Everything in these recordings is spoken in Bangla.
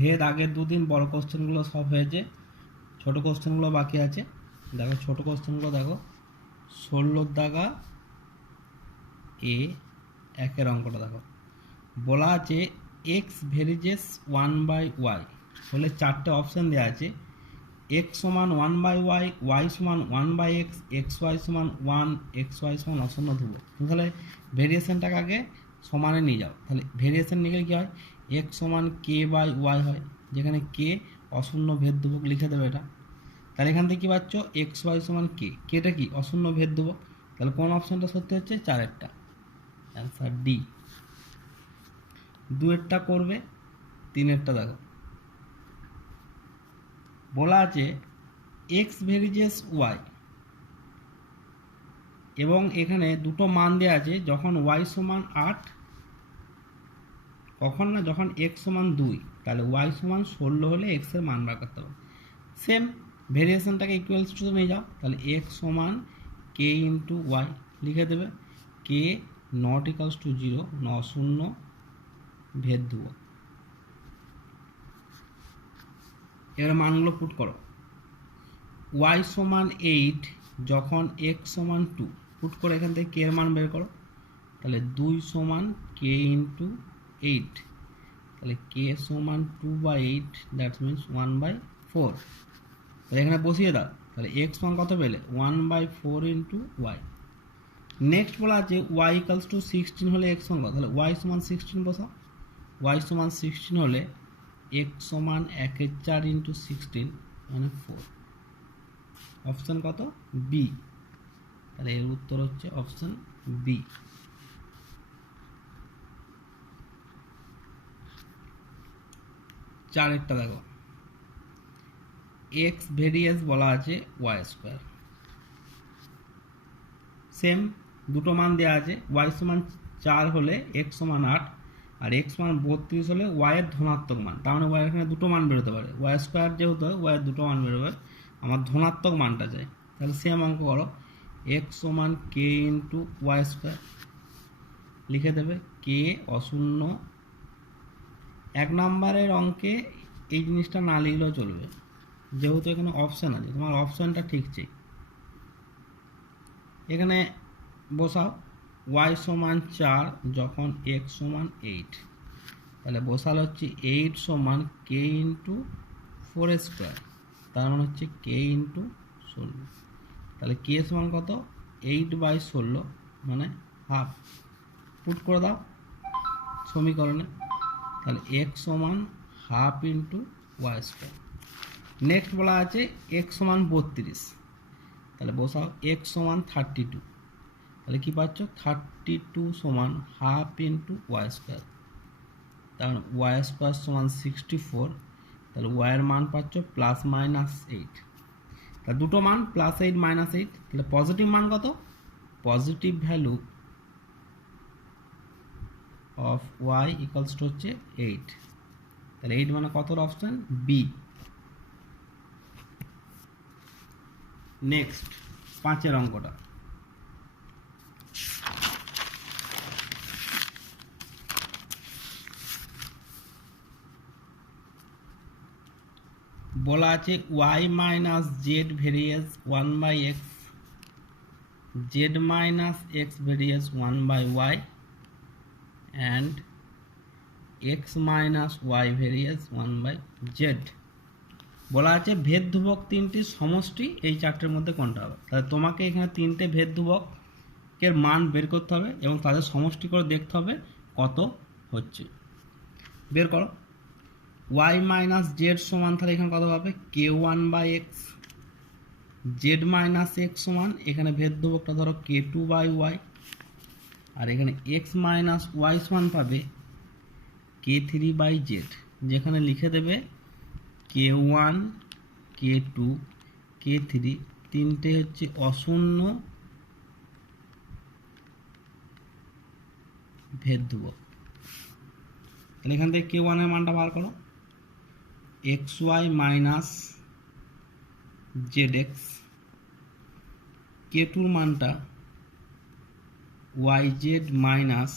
ভেদ আগের দুদিন বড় কোশ্চেনগুলো সব হয়েছে, ছোট কোশ্চেনগুলো বাকি আছে। দেখো ছোট কোশ্চেনগুলো দেখো, 16 দাগা এ একের অঙ্কটা দেখো। বলা আছে এক্স ভেরিজেস 1/y হলে চারটে অপশান দেওয়া আছে। এক্স সমান 1/y, ওয়াই সমান 1/x, এক্স ওয়াই সমান 1, এক্স ওয়াই সমান অশূন্য ধ্রুবক। তাহলে ভেরিয়েশনটাকে আগে সমানে নিয়ে যাও। তাহলে ভেরিয়েশন নিয়ে কী হয়, এক্স সমান k/y হয়, যেখানে কে অশূন্য ভেদ ধ্রুবক লিখে দেবে এটা। তাহলে এখান থেকে কী পাচ্ছ, এক্স ওয়াই সমান কে, কেটা কি অশূন্য ভেদ ধ্রুবক। তাহলে কোন অপশানটা সত্যি হচ্ছে, চারেরটা, অ্যান্সার ডি। দুয়েরটা করবে, তিনেরটা দেখো। বলা আছে এক্স ভেরিজেস ওয়াই, এবং এখানে দুটো মান দেওয়া আছে, যখন ওয়াই সমান 8, কখন না যখন এক্স সমান 2, তাহলে ওয়াই সমান 16 হলে এক্স এর মান বার করতে হবে। সেম ভেরিয়েশনটাকে ইকুয়ালস টু নিয়ে যাও। তাহলে এক্স সমান কে ইন্টু ওয়াই লিখে দেবে, কে নট ইকালস টু 0, শূন্য ভেদ ধ্রুবক। এবার মানগুলো পুট করো। ওয়াই সমান 8 যখন এক্স সমান 2, পুট করে এখান থেকে কে এর মান বের করো। তাহলে 2 সমান কে ইন্টু 8, তাহলে কে সমান 2/8, দ্যাট মিনস 1/4। তাহলে এখানে বসিয়ে দাও। তাহলে এক্স মান কত পেলে, 1/4 ইন্টু ওয়াই। নেক্সট বলা আছে ওয়াই ইকালস টু 16 হলে এক্স মান কত, তাহলে ওয়াই সমান 16 বসাও। ওয়াই সমান 16 হলে এক্স সমান 1/4 ইন্টু 16 মানে 4। অপশান কত, বি। তাহলে এর উত্তর হচ্ছে অপশান বি। চারেরটা দেখো, এক্স ভেরিয়েন্স বলা আছে ওয়াই স্কোয়ার। সেম দুটো মান দেওয়া আছে, ওয়াই সমান 4 হলে এক্স সমান 8, আর এক্স সমান 32 হলে ওয়াই এর ধনাত্মক মান। তার মানে ওয়াই এখানে দুটো মান বেরোতে পারে, ওয়াই স্কোয়ার যেহেতু হয় ওয়াই এর দুটো মান বেরোবে, আমার ধনাত্মক মানটা চাই। তাহলে সেম অঙ্ক করো, এক্স সমান কে ইন্টু ওয়াই স্কোয়ার লিখে দেবে, কে অশূন্য। 1 নম্বরের অঙ্কে এই জিনিসটা না লিখলেও চলবে, যেহেতু এখানে অপশান আছে, তোমার অপশানটা ঠিক চাই। এখানে বসাও ওয়াই সমান 4 যখন এক্স সমান 8, তাহলে বসাল হচ্ছে 8 সমান কে ইন্টু 4 স্কোয়ার, তার মানে হচ্ছে কে ইন্টু 16। তাহলে কে সমান কত, 8/16 মানে হাফ। পুট করে দাও সমীকরণে, তাহলে এক্স সমান half into Y square. Next বলা আছে এক্স সমান 32, তাহলে বসাও এক্স সমান 32, তাহলে কী পাচ্ছ, 32 সমান হাফ ইন্টু ওয়াই স্কোয়ার, তাহলে ওয়াই স্কোয়ার সমান 64, তাহলে ওয়াইয়ের মান পাচ্ছ +-8। তাহলে দুটো মান +8 -8, তাহলে পজিটিভ মান কত, positive value of Y equals to হচ্ছে 8। তাহলে 8 মানে কত, অপশান বি। নেক্সট 5-এর অঙ্কটা, বলা আছে y minus z varies 1/x, z minus x varies 1/y, and x minus y varies 1/z। বলা আছে ভেদ ধ্রুবক তিনটির সমষ্টি এই চারটের মধ্যে কোনটা হবে। তাহলে তোমাকে এখানে তিনটে ভেদ ধ্রুবকের মান বের করতে হবে এবং তাদের সমষ্টি করে দেখতে হবে কত হচ্ছে। বের করো, ওয়াই মাইনাস জেড সমান, তাহলে এখানে কত পাবে, k1/x, জেড মাইনাস এক্স সমান, এখানে ভেদ ধ্রুবকটা ধরো k2/y, আর এখানে এক্স মাইনাস ওয়াই সমান পাবে k3/z, যেখানে লিখে দেবে k1, k2, k3, তিনটে হচ্ছে অশূন্য ভেদ ধ্রুবক। তাহলে এখান থেকে k1 এর মানটা বার করো, xy মাইনাস zx, k2 মানটা yz মাইনাস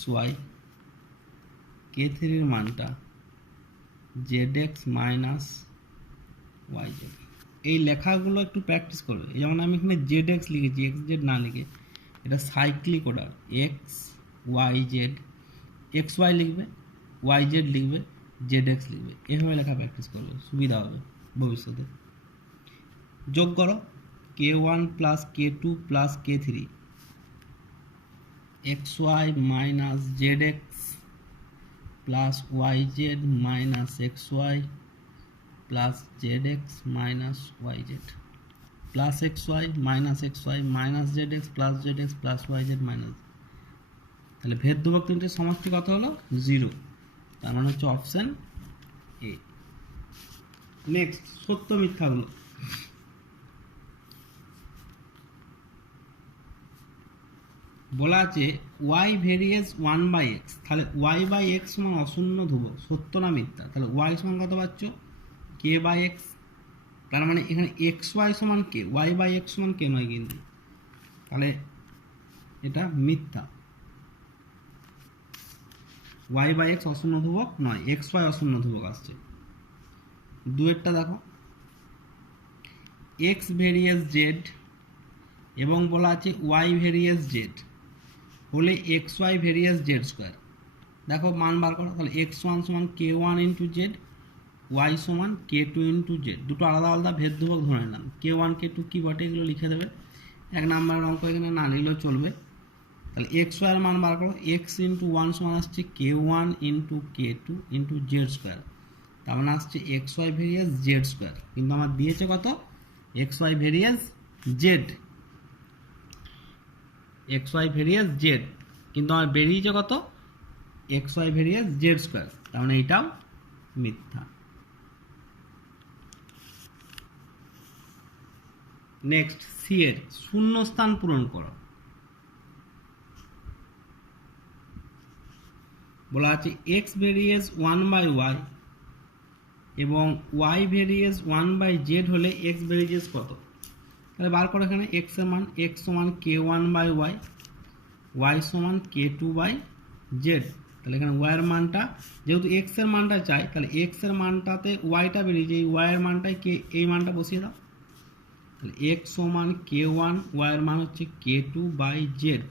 xy, k3 এর মানটা zx মাইনাস yz। এই লেখাগুলো একটু প্র্যাকটিস করবে। যেমন আমি এখানে zx লিখেছি, xz না লিখে, এটা cyclic order, X Y Z, x Y লিখবে, ওয়াই জেড লিখবে, জেড এক্স লিখবে, এভাবে লেখা প্র্যাকটিস করবে, সুবিধা হবে ভবিষ্যতে। যোগ করো k one plus k two plus k three, x y minus z x plus y z minus x y plus z x minus y z plus x y minus z x plus z x plus y z minus. তাহলে ভেদ ধ্রুবক তিনটে সমষ্টি কত হলো? 0। তার মানে হচ্ছে অপশান এ। নেক্সট, সত্য মিথ্যাগুলো বলা আছে ওয়াই ভেরিয়েস 1/x, তাহলে ওয়াই বাই এক্স সমান অশূন্য ধ্রুবক, সত্য না মিথ্যা? তাহলে ওয়াই সমান কত পাচ্ছ? কে বাই এক্স। তার মানে এখানে এক্স ওয়াই সমান কে, ওয়াই বাই এক্স সমান কে নয় কিন্তু, তাহলে এটা মিথ্যা। ওয়াই বাই এক্স অশূন্য ধ্রুবক নয়, এক্স ওয়াই অশূন্য ধ্রুবক আসছে। দুয়েরটা দেখো, এক্স ভেরিয়েস জেড এবং বলা আছে ওয়াই ভেরিয়েস জেড হলে x y varies z square. দেখো মান বার করো, তাহলে এক্স ওয়ান সমান কে ওয়ান ইন্টু জেড, ওয়াই সমান কে টু ইন্টু জেড। দুটো আলাদা আলাদা ভেদ ধ্রুবক ধরে নিলাম। কে ওয়ান কে টু কী বটে এগুলো লিখে দেবে, 1 নম্বরের অঙ্ক এখানে না লিখলেও চলবে। তাহলে এক্স ওয়াইয়ের মান বার করো, এক্স ইন্টু ওয়ান সমান আসছে k one into k two into z square, তার মানে আসছে x y varies z square. কিন্তু আমার দিয়েছে কত? X y varies z, x y varies z, কিন্তু আমার বেরিয়েছে কত? X y varies z square, তার মানে এইটাও মিথ্যা। নেক্সট, সি এর শূন্য স্থান পূরণ করো। বলা আছে এক্স ভেরিয়েস 1/y এবং ওয়াই ভেরিয়েস 1/z হলে এক্স ভেরিয়েস কত? তাহলে বার করো এখানে এক্স এর মান, এক্স সমান কে ওয়ান বাই ওয়াই, ওয়াই সমান কে টু বাই জেড। তাহলে এখানে ওয়াইয়ের মানটা, যেহেতু এক্স এর মানটা চাই, তাহলে এক্স এর মানটাতে ওয়াইটা বেরিয়েছে, এই ওয়াইয়ের মানটাই কে, এই মানটা বসিয়ে দাও। তাহলে এক্স সমান কে ওয়ান, ওয়াইয়ের মান হচ্ছে কে টু বাই জেড,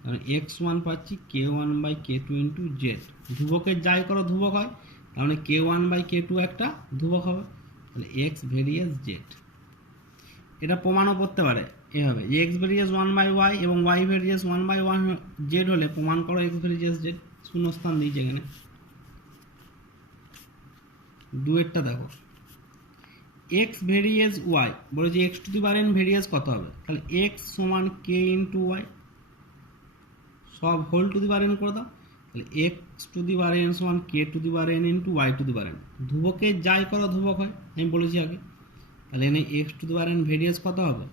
তাহলে এক্স ওয়ান পাচ্ছি k one by k two into z. ধ্রুবকের যাই করো ধ্রুবক হয়, তার মানে k one by k two একটা ধ্রুবক হবে। তাহলে এক্স ভেরিয়েস জেড, এটা প্রমাণও করতে পারে এভাবে যে এক্স ভেরিয়েস 1/y এবং ওয়াই ভেরিয়েস 1/1 জেড হলে প্রমাণ করো এক্স ভেরিয়েস জেড। শূন্যস্থান দিয়েছে এখানে। দুয়েরটা দেখো, এক্স ভেরিয়েস ওয়াই বলেছে x to the power n varies কত হবে? তাহলে এক্স সমান কে ইন্টু ওয়াই, সব whole to the power n করে দাও। তাহলে x to the power n সমান k to the power n into y to the power n. ধ্রুবকে যাই করো ধ্রুবক হয়, আমি বলেছি আগে। তাহলে এখানে x to the power n varies কত হবে?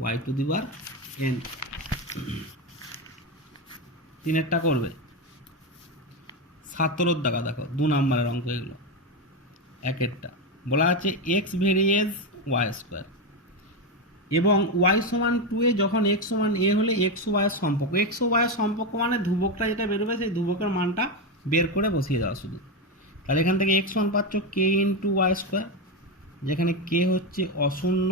Y to the power N. তিনেরটা করবে। 17 টাকা দেখো, 2 নম্বরের অঙ্ক এগুলো। একেরটা বলা আছে এক্স ভেরিয়েস ওয়াই স্কোয়ার এবং ওয়াই সমান 2 এ যখন এক্স সমান এ হলে এক্স ও ওয়াইয়ের সম্পর্ক। এক্স ও ওয়াইয়ের সম্পর্ক মানে ধ্রুবকটা যেটা বেরোবে সেই ধ্রুবকের মানটা বের করে বসিয়ে দেওয়া শুধু। তাহলে এখান থেকে এক্স ওয়ান পাচ্ছ কে ইন্টু ওয়াই স্কোয়ার, যেখানে কে হচ্ছে অশূন্য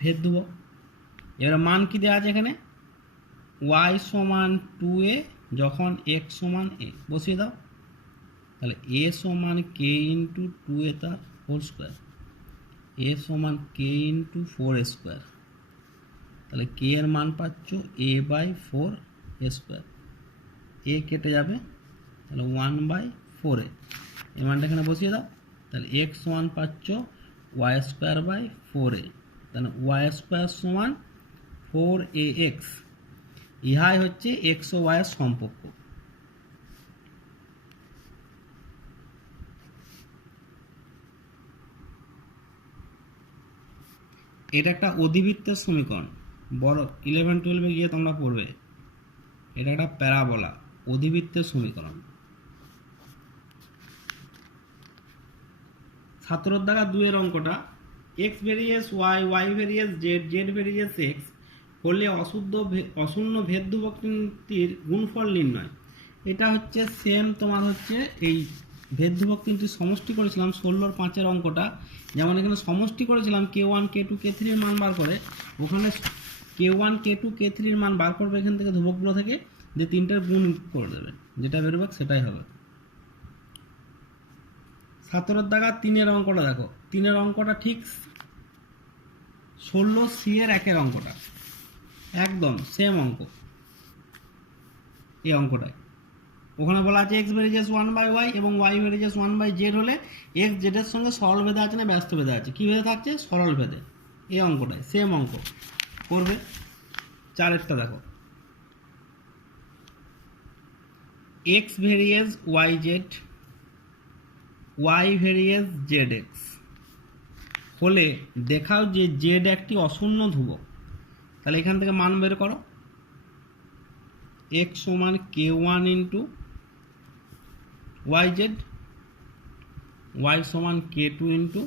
ভেদ ধ্রুবক। এবার মান কি দেওয়া আছে এখানে? ওয়াই সমান 2a যখন এক্স সমান এ, বসিয়ে দাও। তাহলে এ সমান কে ইন্টু 2a তার হোল স্কোয়ার, এ সমান কে ইন্টু 4a স্কোয়ার। তাহলে কে এর মান পাচ্ছ এ বাই 4 এ স্কোয়ার, এ কেটে যাবে, তাহলে 1/4a, এই মানটা এখানে বসিয়ে দাও। তাহলে এক্স সমান পাচ্ছ ওয়াই স্কোয়ার বাই 4a, তাহলে ওয়াই স্কোয়ার সমান 4ax। ইহাই হচ্ছে এক্স ও ওয়াইয়ের সম্পর্ক। এটা একটা অধিবৃত্তের সমীকরণ, বড় 11-12 গিয়ে তোমরা পড়বে। এটা একটা প্যারাবোলা, অধিবৃত্তের সমীকরণ। 17 টাকা 2 এর অঙ্কটা, x varies y, y varies z, z varies x হলে অশূন্য ভেদ ধ্রুবকটির গুণফল নির্ণয়। এটা হচ্ছে সেম তোমার হচ্ছে এই ভেদ ধ্রুবক তিনটির সমষ্টি করেছিলাম 16 5-এর অঙ্কটা, যেমন এখানে সমষ্টি করেছিলাম K1 K2 K3 এর মান বার করে, ওখানে K1 K2 K3 এর মান বার করবে এখান থেকে ধ্রুবকগুলো থেকে, যে তিনটার গুণ করে দেবে, যেটা বেরোবে সেটাই হবে। 17 দাগা 3-এর অঙ্কটা দেখো, 3-এর অঙ্কটা ঠিক 16C এর 1-এর অঙ্কটা একদম সেম অঙ্ক। এই অঙ্কটায় ওখানে বলা আছে x ভেরিয়েস 1/y এবং y ভেরিয়েস 1/z হলে x z এর সঙ্গে সরল ভেদে আছে না ব্যস্ত ভেদে আছে? কি ভেদে থাকছে? সরল ভেদে। এই অঙ্কটায় সেম অঙ্ক করবে। 4-এরটা দেখো, x ভেরিয়েস yz y ভেরিয়েস zx হলে দেখাও যে z একটি অশূন্য ধ্রুবক। তাহলে এখান থেকে মান বের করো, x সমান k1 ইন্টু yz, y সমান k2 ইন্টু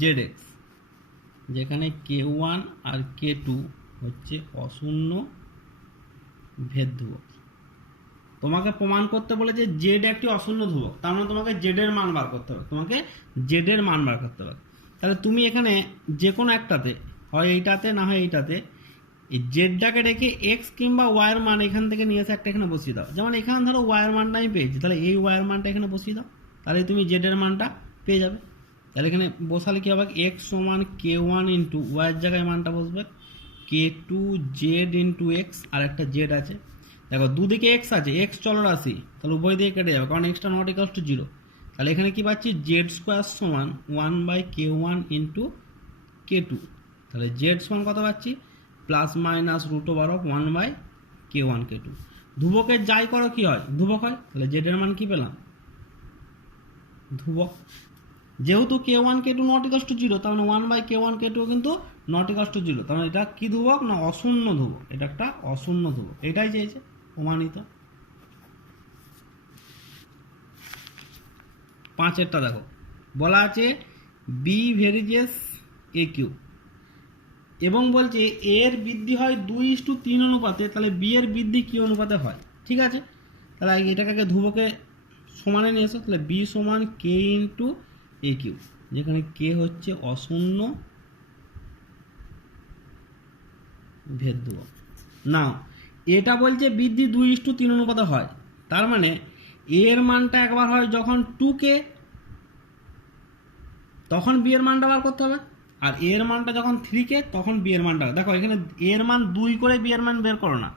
zx, যেখানে k1 আর k2 হচ্ছে অশূন্য ভেদ ধ্রুবক। তোমাকে প্রমাণ করতে বলেছে z একটি অশূন্য ধ্রুবক, তার মানে তোমাকে z এর মান বার করতে হবে, তাহলে তুমি এখানে যে কোনো একটাতে, হয় এইটাতে না হয় এইটাতে, এই জেডটাকে রেখে এক্স কিংবা ওয়াইয়ের মান এখান থেকে নিয়ে এসে একটা এখানে বসিয়ে দাও। যেমন এখানে ধরো ওয়াইয়ের মানটা আমি পেয়েছি, তাহলে এই ওয়াইয়ের মানটা এখানে বসিয়ে দাও, তাহলে তুমি জেডের মানটা পেয়ে যাবে। তাহলে এখানে বসালে কী হবে, এক্স সমান k1 ইন্টু ওয়াইয়ের জায়গায় মানটা বসবে k2 জেড ইন্টু এক্স, আর একটা জেড আছে। দেখো দুদিকে এক্স আছে, এক্স চলরাশি, তাহলে উভয় দিকে কেটে যাবে, কারণ এক্সটা নট ইকুয়ালস টু 0। তাহলে এখানে কি পাচ্ছি, জেড স্কোয়ার সমান 1/k1 ইন্টু k2, তাহলে জেড সমান কত পাচ্ছি, প্লাস মাইনাস √1/k1 k2। ধ্রুবকের যাই করো কি হয়, ধ্রুবক হয়, তাহলে জেড এর মান কি পেলাম, ধ্রুবক। যেহেতু k1 k2 not equals to 0, তার মানে 1/k1 k2 কিন্তু নট ইকুয়ালস টু 0, তার মানে এটা কি ধ্রুবক না অশূন্য ধ্রুবক, এটা একটা অশূন্য ধ্রুবক, এটাই চেয়েছে প্রমাণিত। 5-এরটা দেখো, বলা আছে বি ভেরিয়েস এ কিউ এবং বলছে এর বৃদ্ধি হয় 2:3 অনুপাতে, তাহলে বি এর বৃদ্ধি কি অনুপাতে হয়? ঠিক আছে, তাহলে এটাকে আগে ধ্রুবকে সমানে নিয়ে এসো, তাহলে বি সমান কে ইন্টু এ কিউ, যেখানে কে হচ্ছে অশূন্য ভেদ ধ্রুবক। না, এটা বলছে বৃদ্ধি 2:3 অনুপাতে হয়, তার মানে এর মানটা একবার হয় যখন 2k, তখন বি এর মানটা বার করতে হবে, আর এর মানটা যখন 3k তখন বি এর মানটা। দেখো এখানে এর মান 2 করে বি এর মান বের করো না,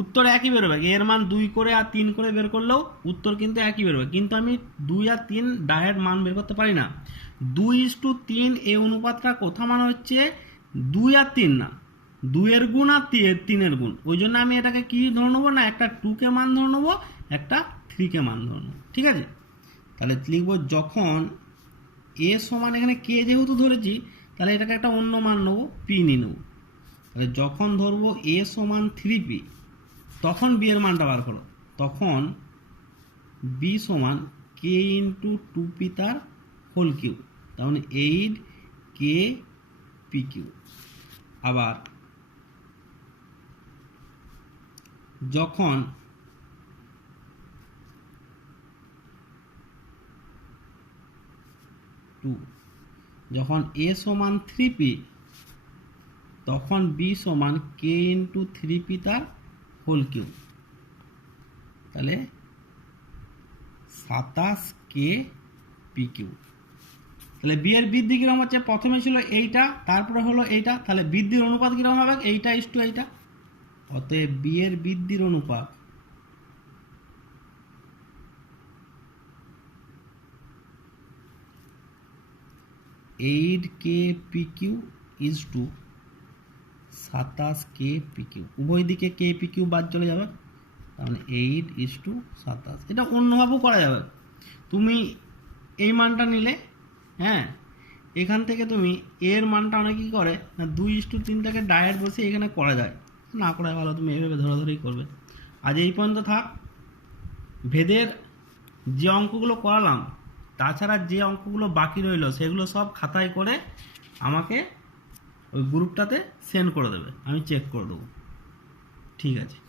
উত্তর একই বেরোবে। এর মান 2 করে আর 3 করে বের করলেও উত্তর কিন্তু একই বেরোবে, কিন্তু আমি 2 আর 3 ডাইরেক্ট মান বের করতে পারি না। 2:3 এই অনুপাতটা কোথা মান হচ্ছে 2 আর 3 না, 2 এর গুণ আর 3 এর গুণ, ওই জন্য আমি এটাকে কি ধরে নেবো না, একটা 2k মান ধরে নেবো, একটা 3k মান ধরে নেবো। ঠিক আছে, তাহলে লিখবো যখন এ সমান, এখানে কে যেহেতু ধরেছি তাহলে এটাকে একটা অন্য মান নেবো, পি নিয়ে নেবো। তাহলে যখন ধরবো এ সমান 3p, তখন বি এর মানটা বার করো, তখন বি সমান কে ইন্টু 2p তার হোল কিউ, তাহলে 8k পি কিউ। আবার যখন যখন এ সমান 3p, তখন বি সমান কে ইন্টু 3p তার হোল কিউ, তাহলে 27k পি কিউ। তাহলে বি এর বৃদ্ধি কিরকম হচ্ছে, প্রথমে ছিল এইটা, তারপরে হলো এইটা, তাহলে বৃদ্ধির অনুপাত কিরকম হবে, এইটা ইস টু এইটা। অতএব বি এর বৃদ্ধির অনুপাত k P Q is to 27k P Q. উভয় দিকে কে পি কিউ বাদ চলে যাবে, তাহলে 8:27। এটা অন্যভাবেও করা যাবে, তুমি এই মানটা নিলে, হ্যাঁ, এখান থেকে তুমি এর মানটা অনেকে কী করে না 2:3টাকে ডাইরেক্ট বসে এখানে করা যায়, না করা ভালো, তুমি এইভাবে ধরাধরেই করবে। আজ এই পর্যন্ত থাক। ভেদের যে অঙ্কগুলো করালাম, তাছাড়া যে অঙ্কগুলো বাকি রইল সেগুলো সব খাতায় করে আমাকে ওই গ্রুপটাতে সেন্ড করে দেবে, আমি চেক করে দেবো। ঠিক আছে।